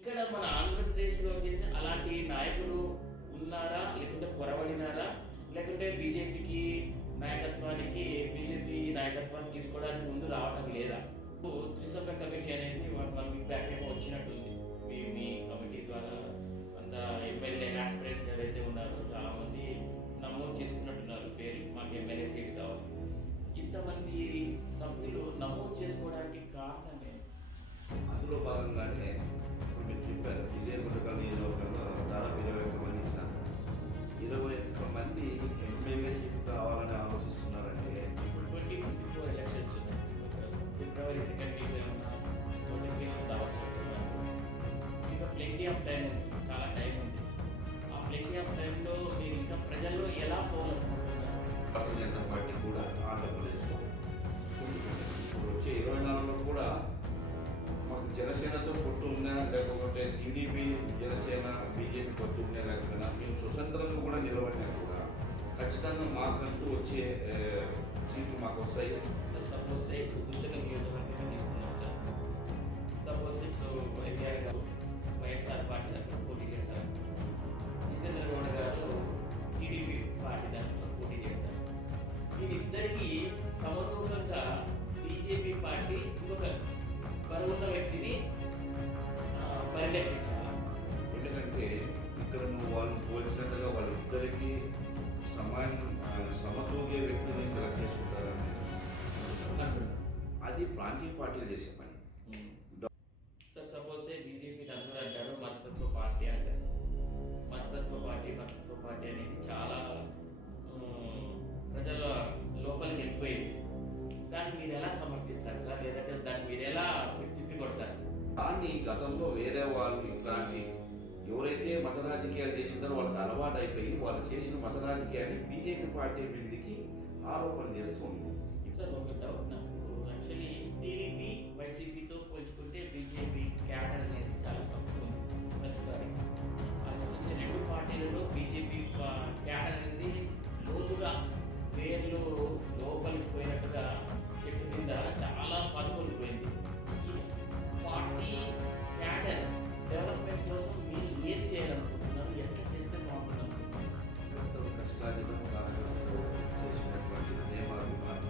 ఇక్కడ మన ఆంధ్రప్రదేశ్లో వచ్చేసి అలాంటి నాయకులు ఉన్నారా, లేకుంటే కొరవడినారా, లేకుంటే బీజేపీకి నాయకత్వాన్ని తీసుకోవడానికి ముందు రావటం లేదా? త్రిసభ్య కమిటీ అనేది 1 వీక్ బ్యాక్ ఏమో వచ్చినట్టుంది. మీ కమిటీ ద్వారా అంత ఎమ్మెల్యే ఆస్పిరెంట్స్ ఎవరైతే ఉన్నారో చాలా మంది నమోదు చేసుకున్నట్టున్నారు పేర్లు, మాకు ఎమ్మెల్యే సీట్ కావాలి. ఇంతమంది సభ్యులు నమోదు చేసుకోవడానికి కారణమే అందులో భాగంగానే ఇప్పుడు మీరు చెప్పారు విజయగుంట నియోజకవర్గంలో దాదాపు 21 మంది ఇచ్చినారు. 21 మంది ఎమ్మెల్యే సీట్ కావాలని ఆలోచిస్తున్నారంటే ఇప్పుడు 2024 ఎలక్షన్స్ ఉన్నాయి. ఫిబ్రవరి 2nd వీక్ ఏమన్నా నోటిఫికేషన్ రావచ్చు. ఇంకా ప్లెంటీ ఆఫ్ టైం ఉంది, చాలా టైం ఉంది. ఆ ప్లెంటీ ఆఫ్ టైంలో మీరు ఇంకా ప్రజల్లో ఎలా పోవాలనుకుంటున్నారు? భారతీయ జనతా పార్టీ కూడా ఆంధ్రప్రదేశ్లో ఇప్పుడు వచ్చే 24లో కూడా మాకు జనసేనతో పొత్తు ఉన్నా లేకపోతే టీడీపీ జనసేన బీజేపీ పొత్తు ఉన్నా లేకపోయినా మేము స్వతంత్రంగా కూడా నిలబడినా కూడా ఖచ్చితంగా మాకంటూ వచ్చే సీట్లు మాకు వస్తాయి. సపోజ్ ఇప్పుడు గుంతకల్ నియోజకవర్గం తీసుకున్నాం సార్. సపోజ్ ఇప్పుడు వైఎస్ఆర్ గారు వైఎస్ఆర్ పార్టీ తరఫున పోటీ చేశారు, జితేంద్ర గౌడ గారు టీడీపీ పార్టీ తరఫున పోటీ చేశారు. వీరిద్దరికీ సమతూకంగా బీజేపీ పార్టీ ఇంకొక బరువున్న వ్యక్తిని పరిలక్షించాలి. ఎందుకంటే ఇక్కడ నువ్వు వాళ్ళని పోల్చినట్టుగా వాళ్ళిద్దరికీ సమతూగే వ్యక్తిని సెలెక్ట్ చేసుకుంటారని అది ప్రాంతీయ పార్టీలు చేసే పని. సార్ సపోజ్ బీజేపీ అందరూ అంటారు మతతత్వ పార్టీ అంటారు. మతతత్వ పార్టీ అనేది చాలా ప్రజల లోపలికి వెళ్ళిపోయింది. దాన్ని మీరు ఎలా సమర్థిస్తారు సార్, లేదంటే దాన్ని మీరు ఎలా తిప్పి కొడతారు? కానీ గతంలో వేరే వాళ్ళు ఇట్లాంటి ఎవరైతే మత రాజకీయాలు చేసిందో వాళ్ళకి అలవాటు అయిపోయి వాళ్ళు చేసిన మత రాజకీయాన్ని బీజేపీ పార్టీ మీదకి ఆరోపణ చేస్తూ ఉంది. సార్ ఒక డౌట్ నాకు, యాక్చువల్లీ టీడీపీ వైసీపీతో పోల్చుకుంటే బీజేపీ క్యాడర్ అనేది చాలా తక్కువ ఉంది ప్రస్తుతానికి. అది వచ్చేసి రెండు పార్టీలలో బీజేపీ క్యాడర్ అనేది లోతుగా వేర్లు లోపలికి పోయినట్టుగా చెట్టు కింద చాలా పదుకొలిపోయింది. ఈ పార్టీ క్యాడర్ డెవలప్మెంట్ కోసం మీరు ఏం చేయాలనుకుంటున్నారు, ఎట్లా చేస్తే బాగుంటుంది? కష్టాధికం కారణంతో చేసినటువంటి నియమాభిమానం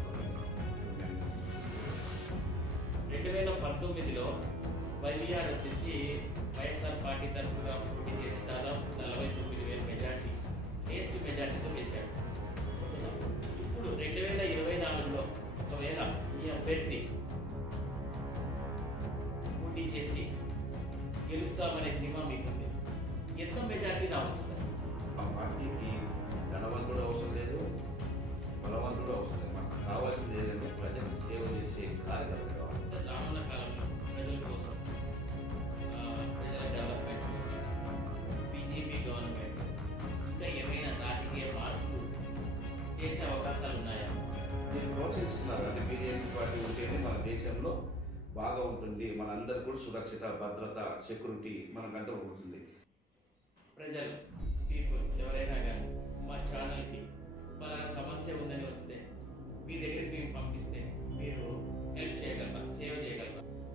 2019లో వైవిఆర్ వచ్చేసి వైఎస్ఆర్ పార్టీ తరఫున పోటీ చేసి దాదాపు 49,000 మెజార్టీ వేస్ట్ మెజార్టీతో గెలిచాడు. ఇప్పుడు 2024లో ఒకవేళ మీ అభ్యర్థి పోటీ చేసి గెలుస్తామనే ధీమా మీకుంది, ఎంత మెజార్టీ రావచ్చు సార్? మా పార్టీకి ధనవంతుడు అవసరం లేదు, బలవంతుడు అవసరం లేదు. మాకు కావాల్సింది ఏదైనా ప్రజలు సేవ చేసే కార్యకర్త కావాలి. రానున్న కాలంలో ప్రజల కోసం, ప్రజల డెవలప్మెంట్ కోసం బీజేపీ గవర్నమెంట్ ఇంకా ఏమైనా రాజకీయ మార్పులు చేసే అవకాశాలు ఉన్నాయా? మీరు ప్రోత్సహిస్తున్నారు అంటే బీజేపీ పార్టీ ఉంటేనే మన దేశంలో బాగా ఉంటుంది, మనందరికీ కూడా సురక్షిత భద్రత సెక్యూరిటీ మనకంటూ ఉంటుంది. ప్రజలు పీపుల్ ఎవరైనా కానీ మా ఛానల్కి పలానా సమస్య ఉందని వస్తే మీ దగ్గరికి మేము పంపిస్తాం.